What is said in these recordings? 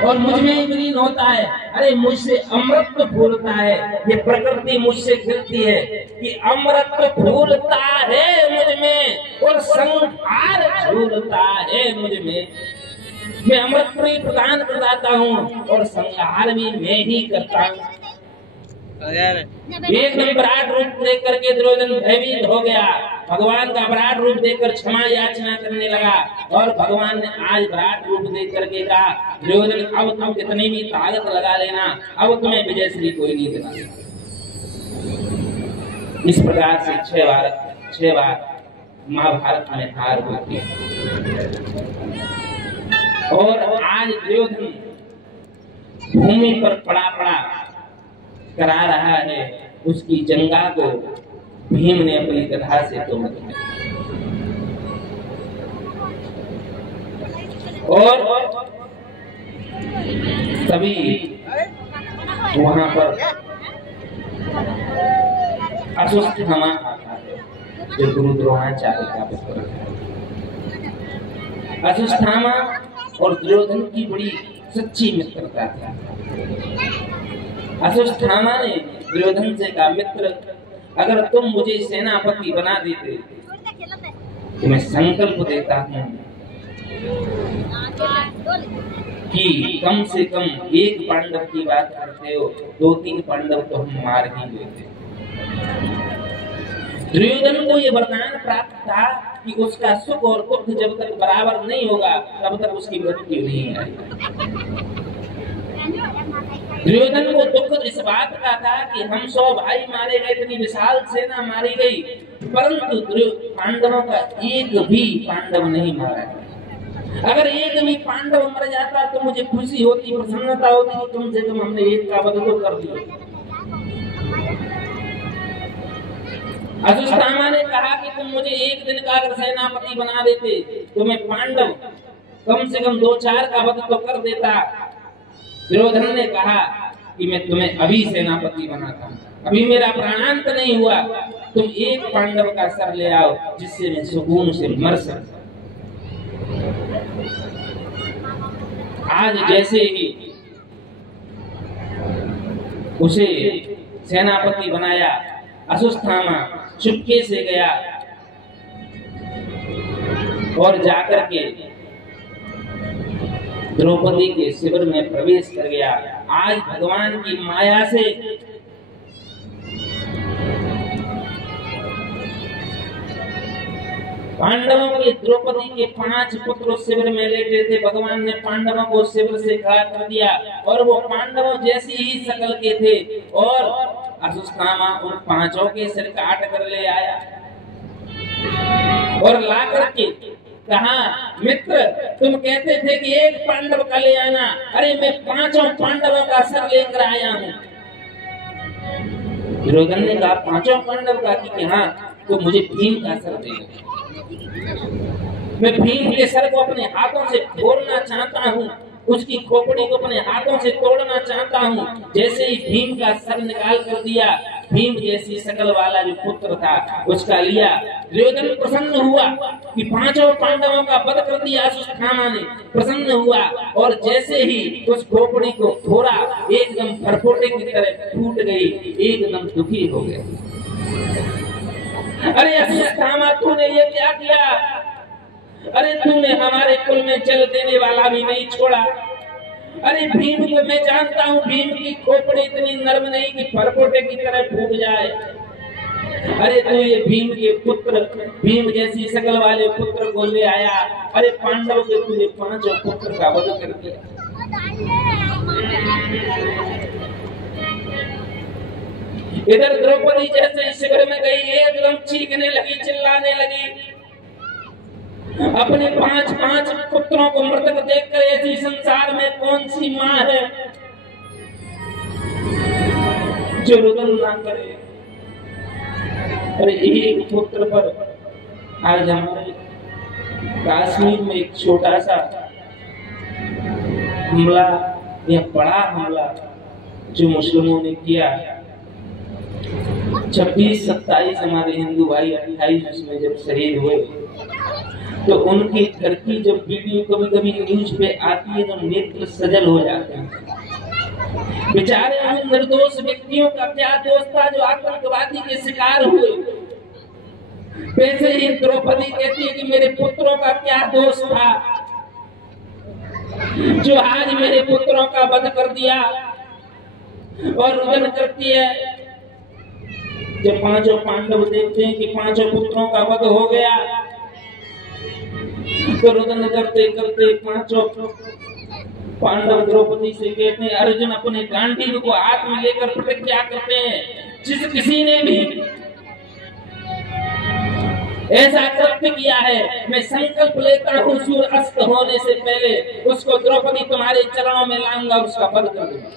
और मुझ में ही विलीन होता है। अरे मुझसे अमृत फूलता है, ये प्रकृति मुझसे कहती है कि अमृत फूलता है मुझ में और संहार झूलता है मुझ में। मैं अमृत भी प्रदान करता हूँ और संहार भी मैं ही करता हूँ। एक दिन विराट रूप देख करके दुर्योधन भयभीत हो गया, भगवान का विराट रूप देखकर क्षमा याचना करने लगा और भगवान ने आज विराट रूप देख करके कहा, दुर्योधन अब तुम कितनी भी ताकत लगा लेना, अब तुम्हें विजय श्री कोई नहीं दिला। इस प्रकार से 6 बार महाभारत में हार होती है। और आज दुर्योधन भूमि पर पड़ा करा रहा है, उसकी जंगा को भीम ने अपनी गदा से तोड़ दिया। और तभी वहां पर अश्वत्थामा आता है, जो गुरु द्रोणाचार्य का पुत्र है। अश्वत्थामा और दुर्योधन की बड़ी सच्ची मित्रता थी। अश्वत्थामा ने दुर्योधन से कहा, मित्र अगर तुम मुझे सेनापति बना देते तो मैं संकल्प देता हूँ कि कम से कम एक पांडव की बात करते हो, 2-3 पांडव तो हम मार ही लेते। दुर्योधन को ये वरदान प्राप्त था कि उसका सुख और दुख जब तक बराबर नहीं होगा तब तक उसकी मृत्यु नहीं आएगी। दुर्योधन को दुख इस बात का था कि हम 100 भाई मारे गए, इतनी विशाल सेना मारी गई, परंतु पांडवों का एक भी पांडव नहीं मारा। अगर एक भी पांडव मर जाता तो मुझे खुशी होती, प्रसन्नता होती कि कम से कम हमने एक का वध तो कर दिया। अश्वत्थामा ने कहा कि तुम मुझे एक दिन का अगर सेनापति बना देते तो मैं पांडव कम से कम 2-4 का वध तो कर देता। दुर्योधन ने कहा कि मैं तुम्हें अभी सेनापति बनाता हूँ, अभी मेरा प्राणांत नहीं हुआ, तुम एक पांडव का सर ले आओ जिससे मैं सुकून से मर सकूं। आज जैसे ही उसे सेनापति बनाया, अश्वत्थामा चुपके से गया और जाकर के द्रौपदी के शिविर में प्रवेश कर गया। आज भगवान की माया से पांडवों के द्रौपदी के 5 पुत्र शिविर में लेटे थे। भगवान ने पांडवों को शिविर से खड़ा कर दिया और वो पांडवों जैसी ही शकल के थे और अश्वत्थामा उन 5 के सिर काट कर ले आया और ला करके कहा, मित्र तुम कहते थे कि एक पांडव का ले आना, अरे मैं 5 पांडवों का सर लेकर आया हूँ। दुर्योधन ने कहा 5 पांडव का कि हाँ, तो मुझे भीम का सर देना। मैं भीम के सर को अपने हाथों से फोड़ना चाहता हूँ, उसकी खोपड़ी को अपने हाथों से तोड़ना चाहता हूँ। जैसे ही भीम का सर निकाल कर दिया, भीम जैसी शकल वाला जो पुत्र था उसका लिया। दुर्योधन प्रसन्न हुआ कि 5 पांडवों का वध कर दिया। अश्वत्थामा ने प्रसन्न हुआ और जैसे ही उस खोपड़ी को फोड़ा एकदम फरफोटे की तरह फूट गई, एकदम दुखी हो गया। अरे अश्वत्थामा तूने ये क्या किया? अरे तूने हमारे कुल में जल देने वाला भी नहीं छोड़ा। अरे भीम को मैं जानता हूँ, भीम की खोपड़ी इतनी नर्म नहीं कि फरफोटे की तरह फूट जाए। अरे तू ये भीम के पुत्र, भीम जैसी शकल वाले पुत्र को ले आया। अरे पांडव के तुझे 5 पुत्र का वध कर दिया। इधर द्रौपदी जैसे शिविर में गई, एकदम चीखने लगी, चिल्लाने लगी। अपने 5 पुत्रों को मृतक देखकर ऐसी संसार में कौन सी माँ है जो रुदन ना करे। अरे एक पुत्र पर आज हमारे कश्मीर में एक छोटा सा हमला या बड़ा हमला जो मुस्लिमों ने किया, 26-27 हमारे हिंदू भाई 28 उसमें जब शहीद हुए, तो उनके घर की जो वीडियो कभी कभी न्यूज पे आती है तो नेत्र सजल हो जाते हैं। बेचारे उन निर्दोष व्यक्तियों का क्या दोष था जो आतंकवादी के शिकार हुए। वैसे ही द्रौपदी कहती है कि मेरे पुत्रों का क्या दोष था जो आज मेरे पुत्रों का वध कर दिया। और रुदन करती है जब पांचों पांडव देखते हैं कि पांचों पुत्रों का वध हो गया तो रुदन करते करते पांचों पांडव द्रौपदी से कहते हैं, अर्जुन अपने गांडीव को हाथ में लेकर प्रतिज्ञा करते हैं, जिस किसी ने भी ऐसा कृत्य किया है मैं संकल्प लेता हूँ सूर्य अस्त होने से पहले उसको द्रौपदी तुम्हारे चरणों में लाऊंगा, उसका वध कर दूंगा।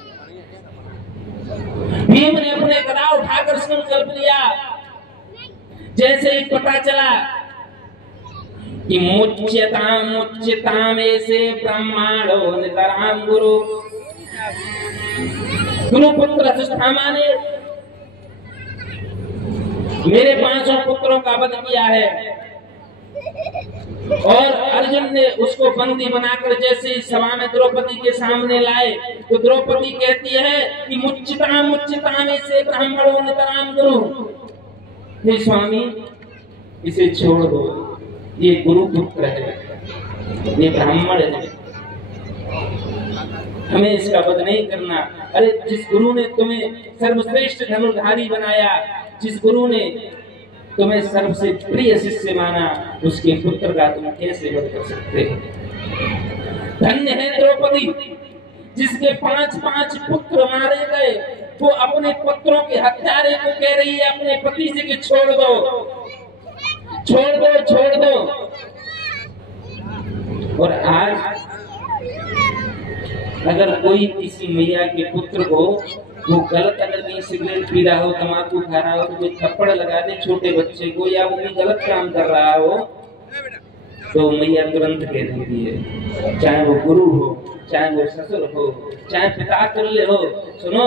भीम ने अपने गदा उठाकर संकल्प लिया। जैसे ही पता चला कि मुच्यताम ऐसे ब्रह्मांडो नितराम गुरुपुत्र अश्वत्थामा ने मेरे पांचों पुत्रों का वध किया है। और अर्जुन ने उसको बंदी बनाकर जैसे सभा में द्रौपदी के सामने लाए तो द्रौपदी कहती है कि मुच्यताम ऐसे ब्राह्मणों नितराम गुरु। हे स्वामी इसे छोड़ दो, ये गुरु पुत्र है, ये ब्राह्मण है, हमें इसका वध नहीं करना। अरे जिस गुरु ने तुम्हें सर्वश्रेष्ठ धनुर्धारी बनाया, जिस गुरु ने तुम्हें सबसे प्रिय शिष्य माना, उसके पुत्र का तुम कैसे वध कर सकते हो। धन्य है द्रौपदी जिसके 5 पुत्र मारे गए, वो अपने पुत्रों के हत्यारे को कह रही है अपने पति से कि छोड़ दो छोड़ दो छोड़ दो। और आज अगर कोई किसी मैया के पुत्र को वो गलत अगर कहीं सिगरेट पी रहा हो, तंबाकू खा रहा हो तो कोई थप्पड़ लगा दे छोटे बच्चे को या वो कोई गलत काम कर रहा हो तो मैया तुरंत कह देती है, चाहे वो गुरु हो, चाहे वो ससुर हो, चाहे पिता तुल्य हो, सुनो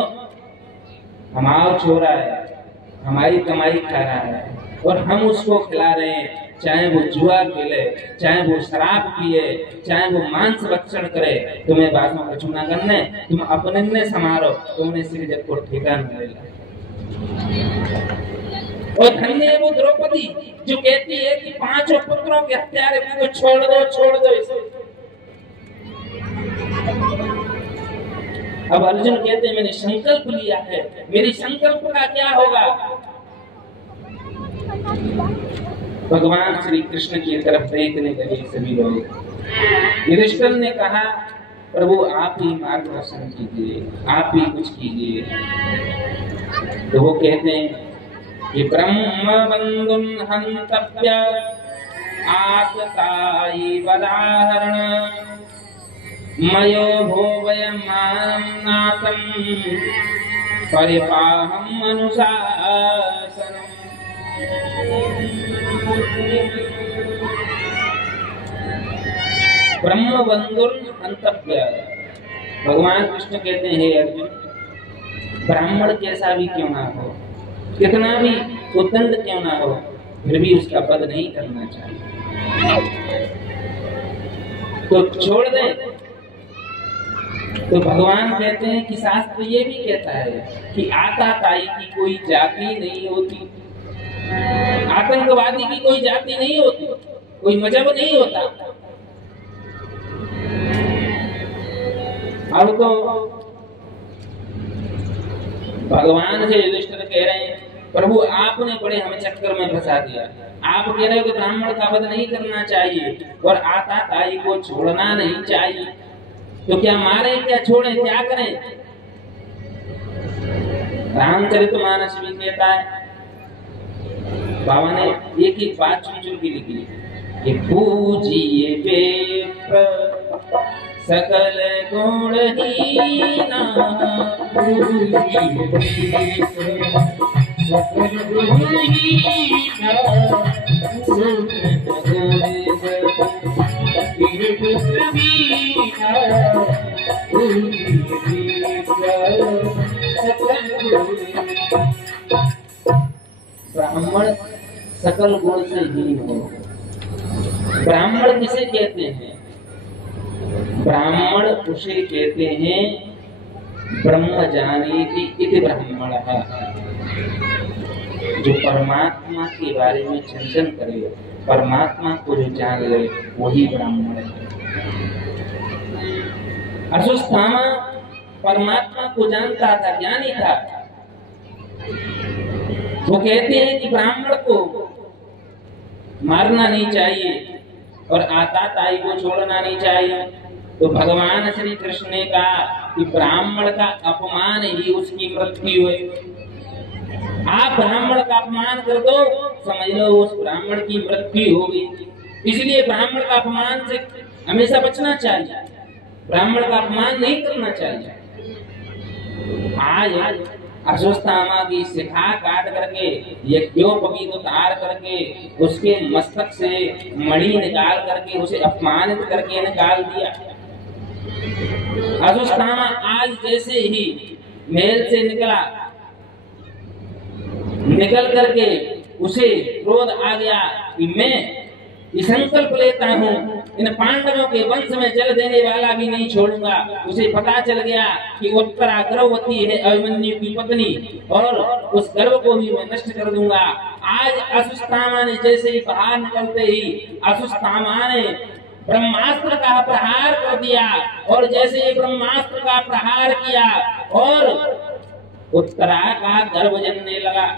हमारा छोरा है, हमारी कमाई खा रहा है और हम उसको खिला रहे हैं, चाहे वो जुआ खेले, चाहे वो शराब पिए, चाहे वो मांस भक्षण करे, तुम्हें बाद में कछु ना करने, तुम अपने ने समारो, तुमने सिर जब को ठिकाना मिलेगा। और धन्य है वो द्रौपदी जो कहती है कि 5 पुत्रों के हत्यारे को छोड़ दो इसे। अब अर्जुन कहते हैं मैंने संकल्प लिया है, मेरी संकल्प का क्या होगा। भगवान श्री कृष्ण की तरफ देखने लगे सभी लोग। युधिष्ठिर ने कहा प्रभु आप ही मार्गदर्शन कीजिए, आप ही कुछ कीजिए। तो वो कहते हैं कि ब्रह्म बंधुन हंतव्य आतताई वदाहरण मयो भोवयमानातं परिपाहम अनुशासनम्। ब्रह्म बंधुर अंतव्य। भगवान कृष्ण कहते हैं अर्जुन ब्राह्मण कैसा भी क्यों ना हो, कितना भी उद्दंड क्यों ना हो, फिर भी उसका वध नहीं करना चाहिए, तो छोड़ दे। तो भगवान कहते हैं कि शास्त्र ये भी कहता है कि आताताई की कोई जाति नहीं होती, आतंकवादी की कोई जाति नहीं होती, कोई मजहब नहीं होता। अब तो भगवान से युधिष्ठिर कह रहे हैं प्रभु आपने बड़े हमें चक्कर में फंसा दिया, आप कह रहे हो कि ब्राह्मण का वध नहीं करना चाहिए और आताताई को छोड़ना नहीं चाहिए, तो क्या मारे क्या छोड़े क्या करें। रामचरितमानस भी कहता है, बाबा ने एक ही बात चुन चुन के लिखी कि पूजिए विप्र सकल गुणहीना, ब्राह्मण सकल गुण से हीन हो। ब्राह्मण किसे कहते हैं? ब्राह्मण उसे कहते हैं ब्रह्म जानीति इति ब्राह्मणः, जो परमात्मा के बारे में चिंतन करे, परमात्मा को जो जान ले, वही ब्राह्मण है। अश्वत्थामा परमात्मा को जानता था, ज्ञानी था। वो कहते हैं कि ब्राह्मण को मारना नहीं चाहिए और आताताई को छोड़ना नहीं चाहिए। तो भगवान श्री कृष्ण ने कहा कि ब्राह्मण का अपमान ही उसकी मृत्यु है। आप ब्राह्मण का अपमान कर दो, समझ लो उस ब्राह्मण की मृत्यु होगी। इसलिए ब्राह्मण का अपमान से हमेशा बचना चाहिए, ब्राह्मण का अपमान नहीं करना चाहिए। आज अश्वत्थामा की शिखा काट करके, यज्ञोपवीत उतार करके, उसके मस्तक से मणि निकाल करके उसे अपमानित करके निकाल दिया। अश्वत्थामा आज जैसे ही महल से निकल करके उसे क्रोध आ गया कि मैं संकल्प लेता हूँ, इन पांडवों के वंश में जल देने वाला भी नहीं छोड़ूंगा। उसे पता चल गया कि उत्तरा गर्भवती है, अभिमन्यु की पत्नी, और उस गर्भ को भी मैं नष्ट कर दूंगा। आज अश्वत्थामा ने जैसे ही बाहर निकलते ही अश्वत्थामा ने ब्रह्मास्त्र का प्रहार कर दिया, और जैसे ही ब्रह्मास्त्र का प्रहार किया और उत्तरा का गर्भ जमने लगा।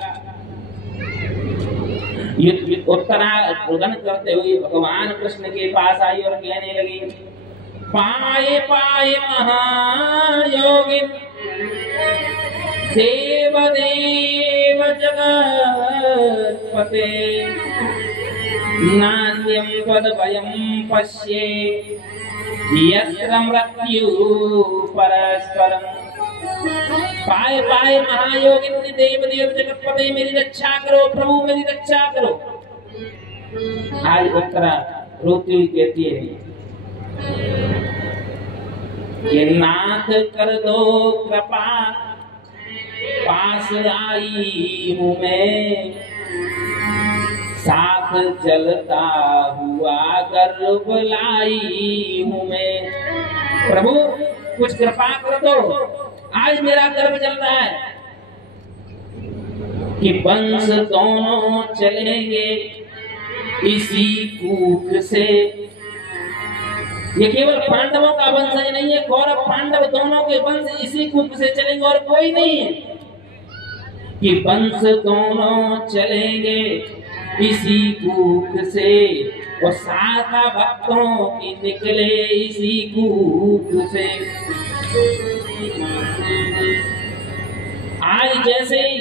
उत्तरा रुदन करते हुए भगवान कृष्ण के पास आई और कहने लगी, पाए पाए महायोगिन देव देव जगत्पते, नान्यं पदभयं पश्ये यत्र मृत्यु परस्परम्। पाए पाए महायोगिन देव देव जगतपते, मेरी रक्षा करो प्रभु, मेरी रक्षा करो। आज उत्तरा रोती हुई कहती है कि नाथ कर दो कृपा, पास आई हूँ मैं, साथ चलता हुआ गर्भ लाई हूँ मैं। प्रभु कुछ कृपा कर दो, आज मेरा गर्भ चल रहा है कि वंश दोनों चलेंगे इसी कूख से। ये केवल पांडवों का वंश ही नहीं है, कौरव पांडव दोनों के वंश इसी कूख से चलेंगे और कोई नहीं है। कि वंश दोनों चलेंगे इसी कूख से, और शाखा भक्तों की निकले इसी कूख से। आज जैसे ही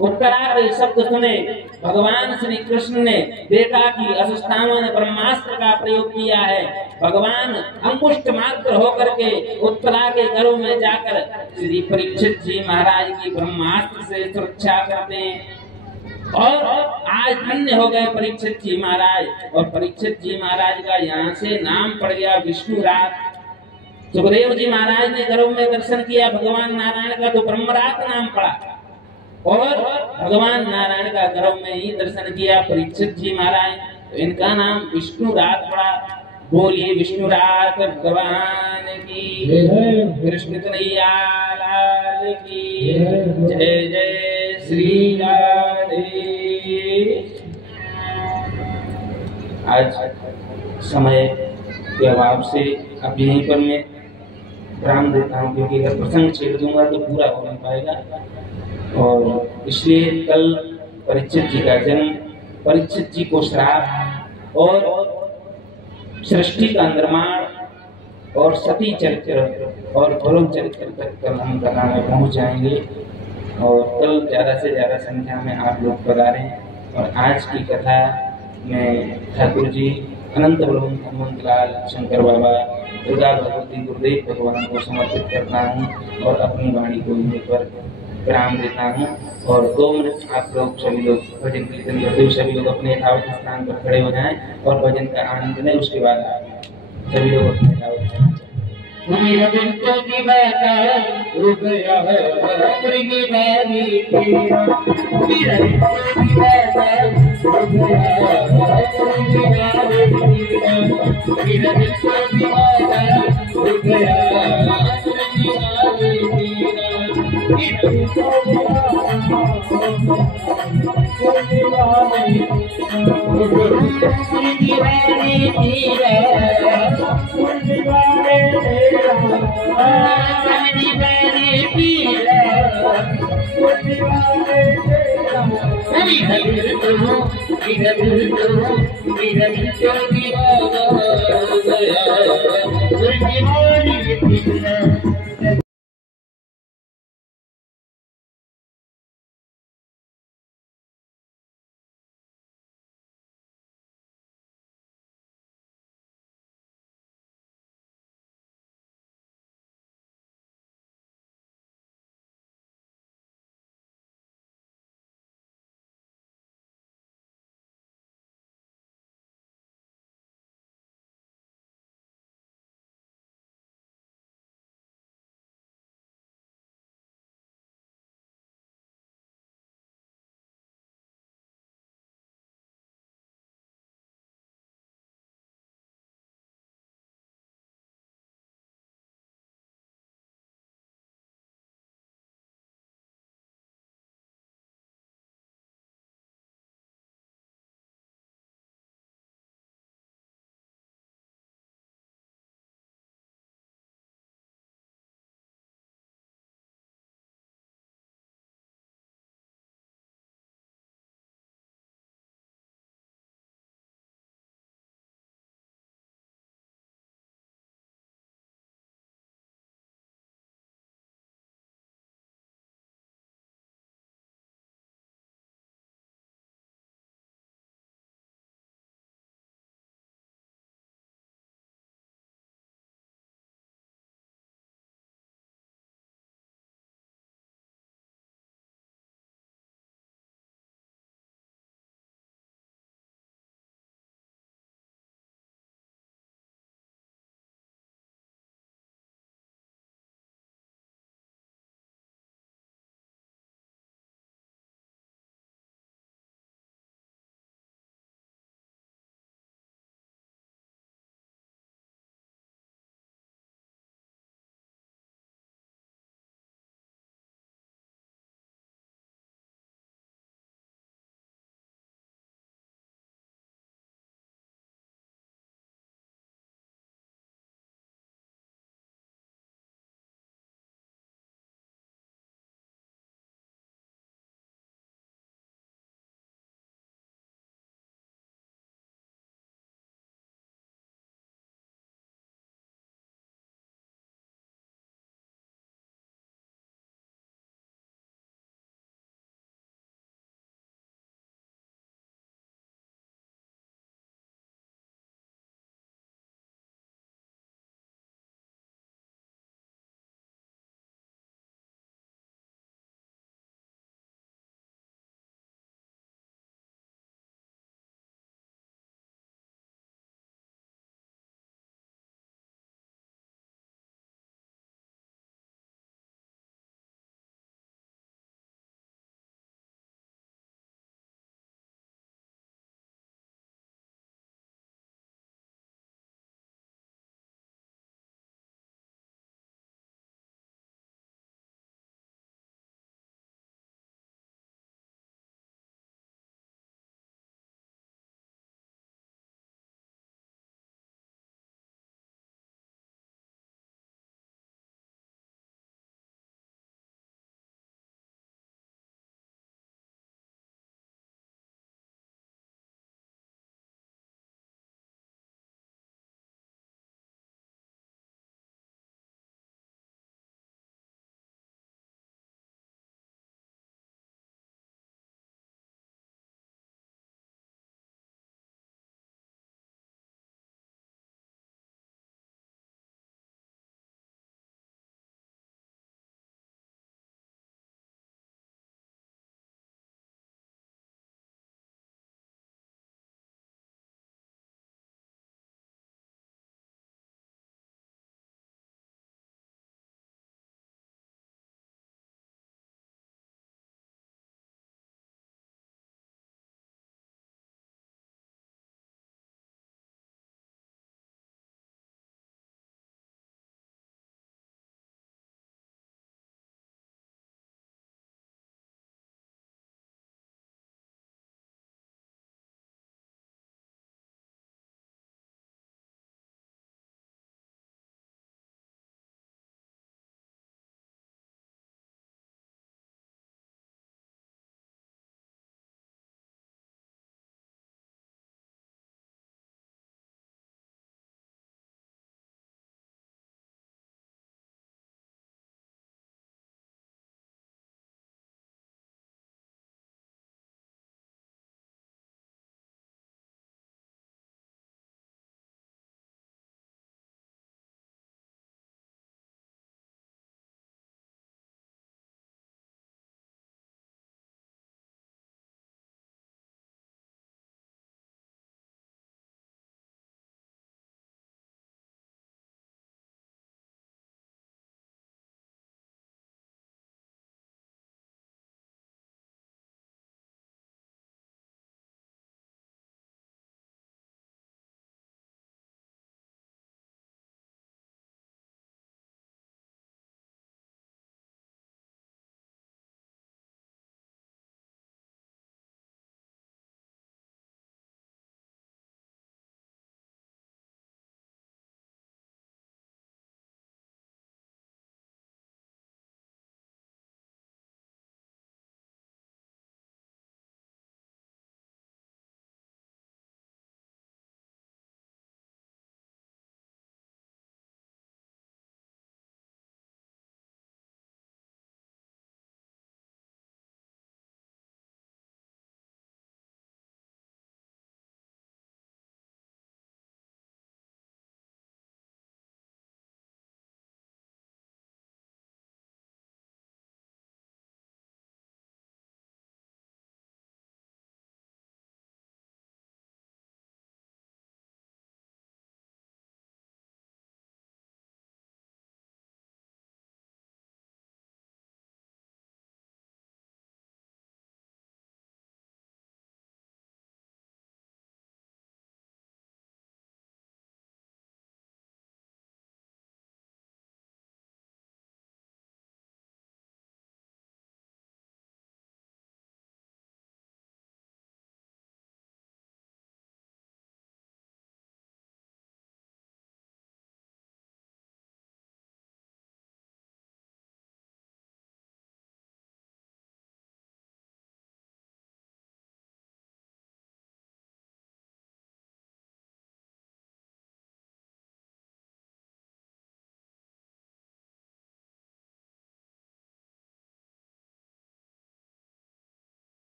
उत्तरा के शब्द सुने, भगवान श्री कृष्ण ने देखा कि अश्वत्थामा ने ब्रह्मास्त्र का प्रयोग किया है। भगवान अंगुष्ठ मात्र होकर के उत्तरा के घरों में जाकर श्री परीक्षित जी महाराज की ब्रह्मास्त्र से सुरक्षा करते हैं। और आज धन्य हो गए परीक्षित जी महाराज, और परीक्षित जी महाराज का यहाँ से नाम पड़ गया विष्णुरात। सुखदेव जी महाराज ने घरों में दर्शन किया भगवान नारायण का, तो ब्रह्मरात नाम पड़ा, और भगवान नारायण का घरों में ही दर्शन किया परीक्षित जी महाराज, तो इनका नाम विष्णुरात पड़ा। बोलिए विष्णुरात भगवान की, कृष्ण कन्हैया लाल की जय। जय श्री राधे। आज समय के अभाव से अब यहीं पर मैं विराम देता हूँ, क्योंकि अगर प्रसंग छेड़ दूंगा तो पूरा हो नहीं पाएगा। और इसलिए कल परीक्षित जी का जन्म, परीक्षित जी को श्राप, और सृष्टि का निर्माण, और सती चरित्र और ध्रुव चरित्र तक कल हम कथा में पहुँच जाएंगे। और कल ज़्यादा से ज़्यादा संख्या में आप लोग पधारें। और आज की कथा में ठाकुर जी अनंत प्रभु हनुमंत लाल शंकर बाबा दुर्गा भगवती गुरुदेव भगवान को समर्पित करता हूँ, और अपनी वाणी को यहीं पर विराम देता हूँ। और 2 मिनट आप लोग सभी लोग भजन कीर्तन करते हुए सभी लोग अपने यथावत स्थान पर खड़े हो जाएं और भजन का आनंद लें। उसके बाद आप सभी लोग अपने यथावत मेरा दिल तो दीवाना हो गया है मृग बारी तेरा। मेरा दिल तो दीवाना हो गया है मृग बारी तेरा। मेरा दिल तो दीवाना हो गया है मृग बारी तेरा। मेरा दिल तो दीवाना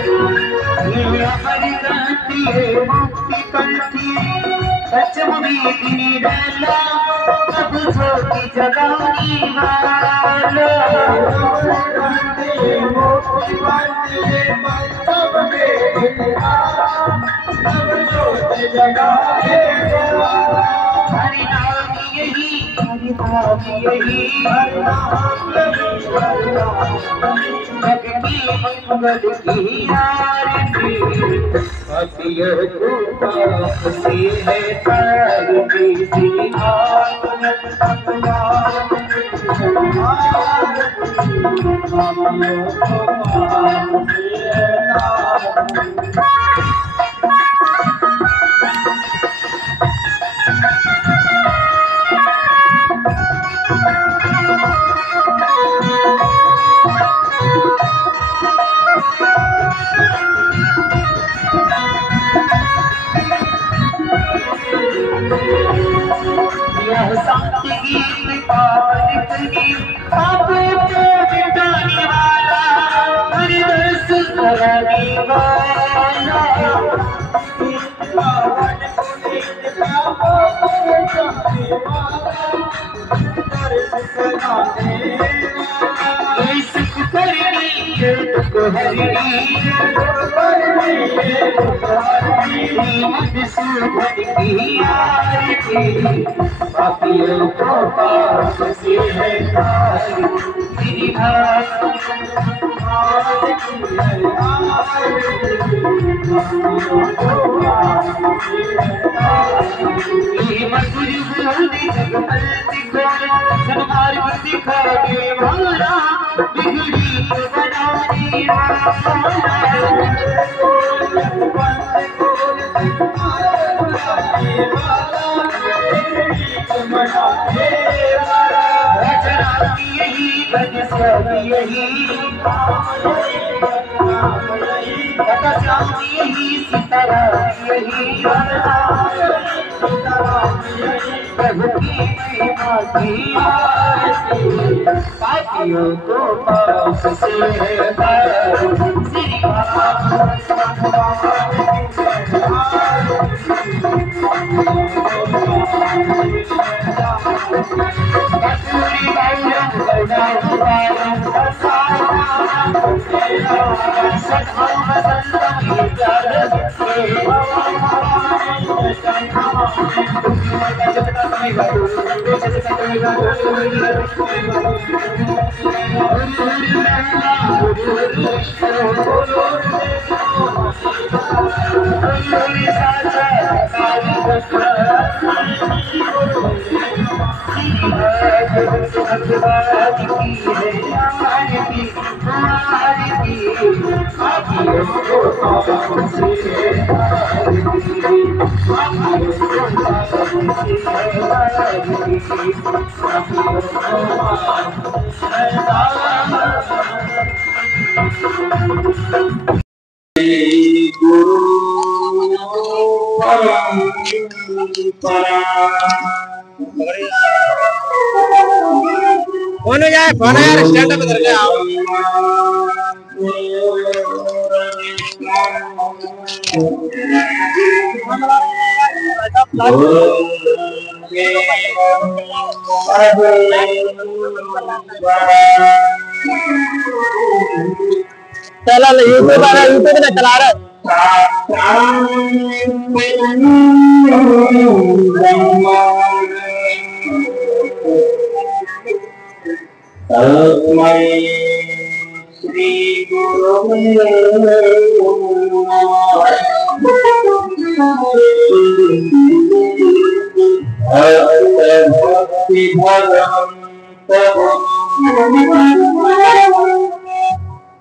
ये अमर गाती है मुक्ति पंथी सच मुबीनी डाला अब ज्योति जगानी वाला मुक्ति पंथी सब मुबीनी अब ज्योति जगाने वाला हरि नाम यही हरि नाम यही हरि नाम जगती मंगल की आरती पापियों को पाप से है तारती श्री पापियों को पाप से है तेरी पापियों को पाप से फोन जाए फोन यार स्टैंड पे कर गया चला यूट्यूब आ रहा यूट्यूब में चला रहा श्री गुरु भक्ति भगवंत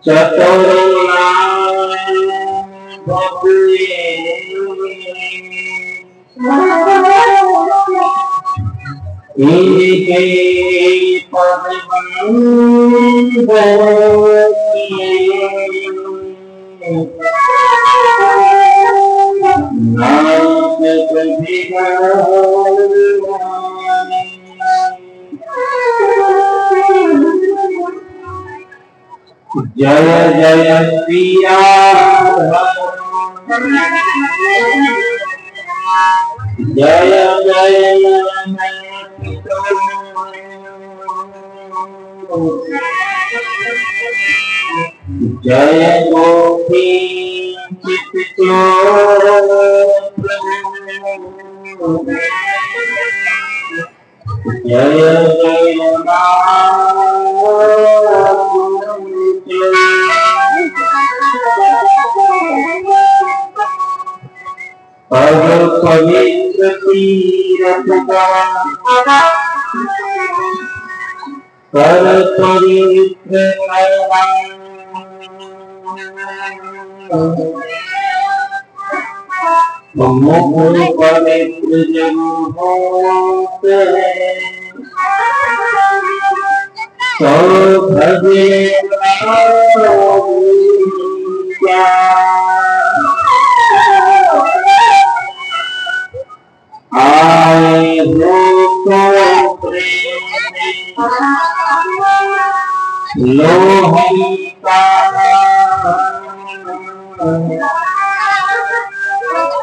चतुर्ना इनके पद जय जय श्री राम जय जय जय गोपी जय जय पग पवित्र तीरथ कर पवित्र मुकुर पवित्र जन होत सो भजे आए हो तो लोहरी का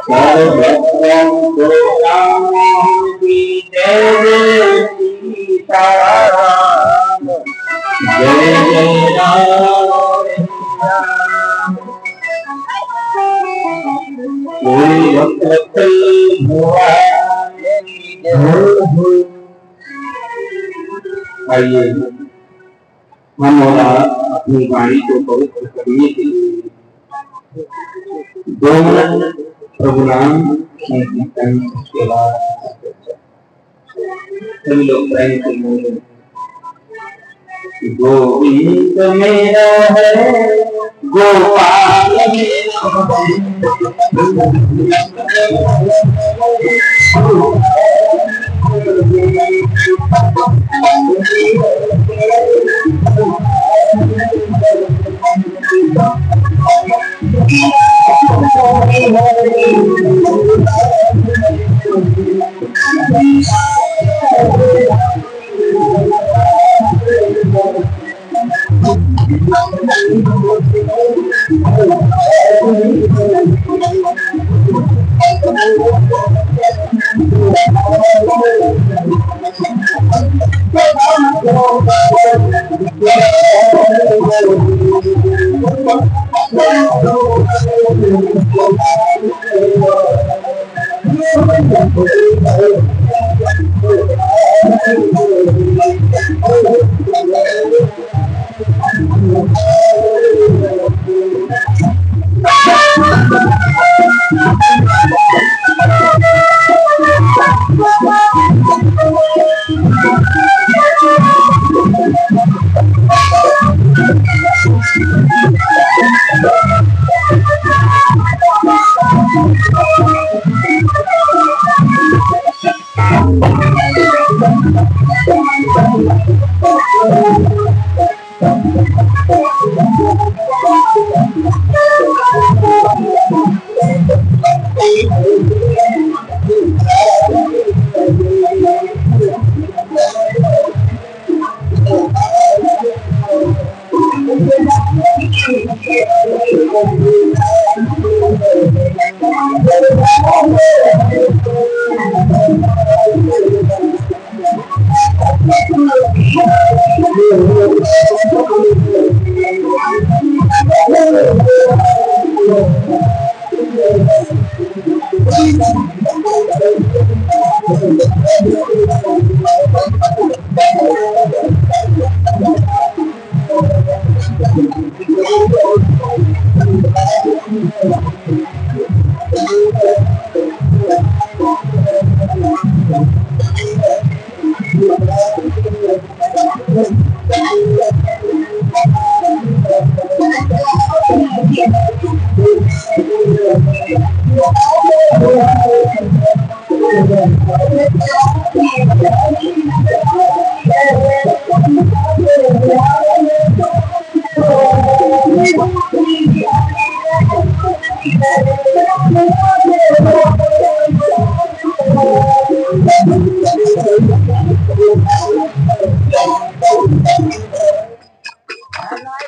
सर्वत्रं को राम की जय सीताराम जय जय राम कोई वक्त हुआ आइए हम और अपनी वाणी को पवित्र करने के लिए 2 मिनट प्रभु नाम संकीर्तन के बाद सभी लोग प्रेम से बोले गोविंद मेरा है गोपाल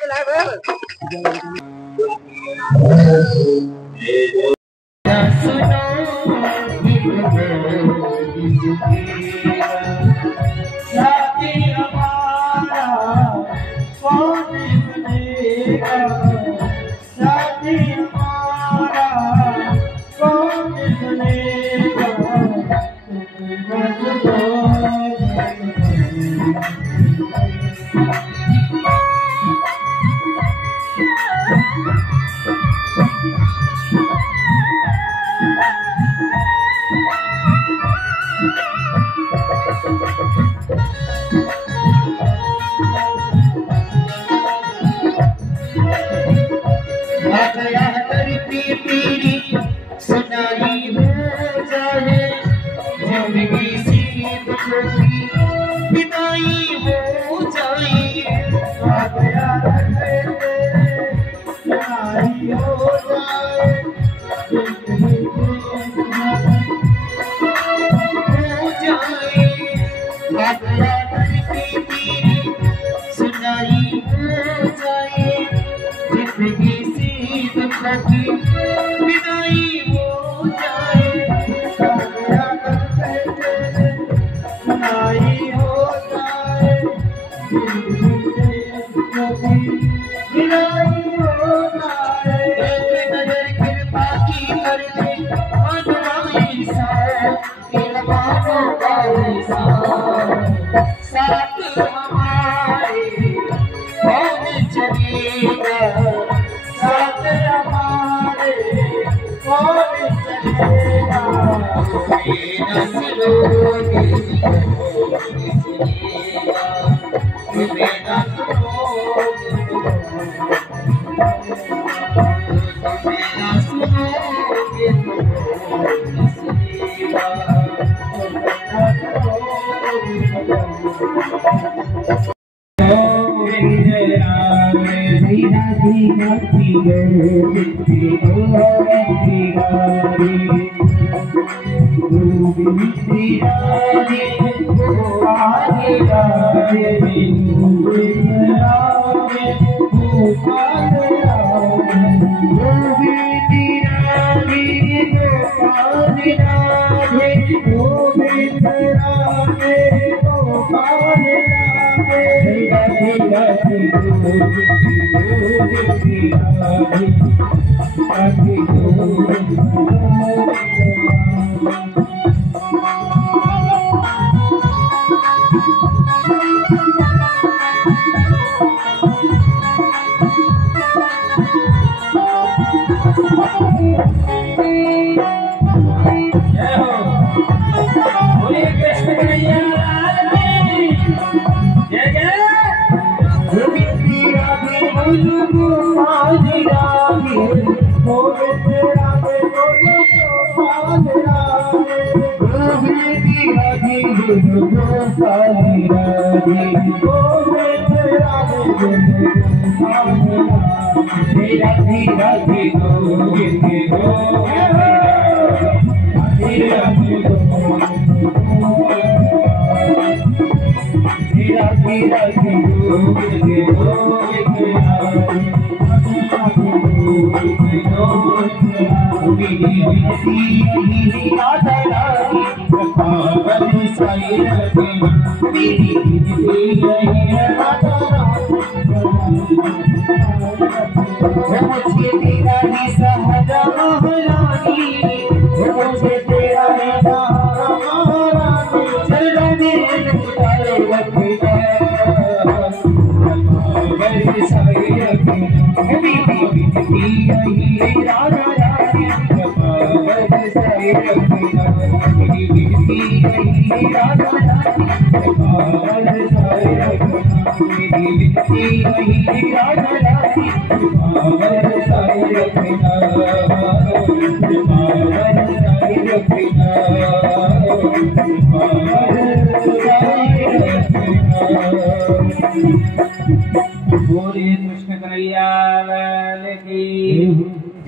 Live. साथी हमारा कौन सुनेगा, साथी हमारा कौन सुनेगा, सुनाई हो जाए जिंदगी सी दुखों की विदाई हो जाए, सुनाई हो जाए जिंदगी सुनाई हो जाए जिंदगी सी दुखों की विदाई हो जाए, सुनाई हो जाए विदाई हो जाए, नजर कृपा की कर दे मधुराई सा किरबानों का साथ हमारे कौन चलेगा, साथ हमारे कौन चलेगा, सुनोगे तुम्हें न सुनोगे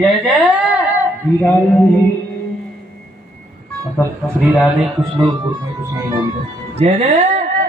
जय जय श्री राधे। कुछ लोग उसमें कुछ नहीं बोलते। जय जय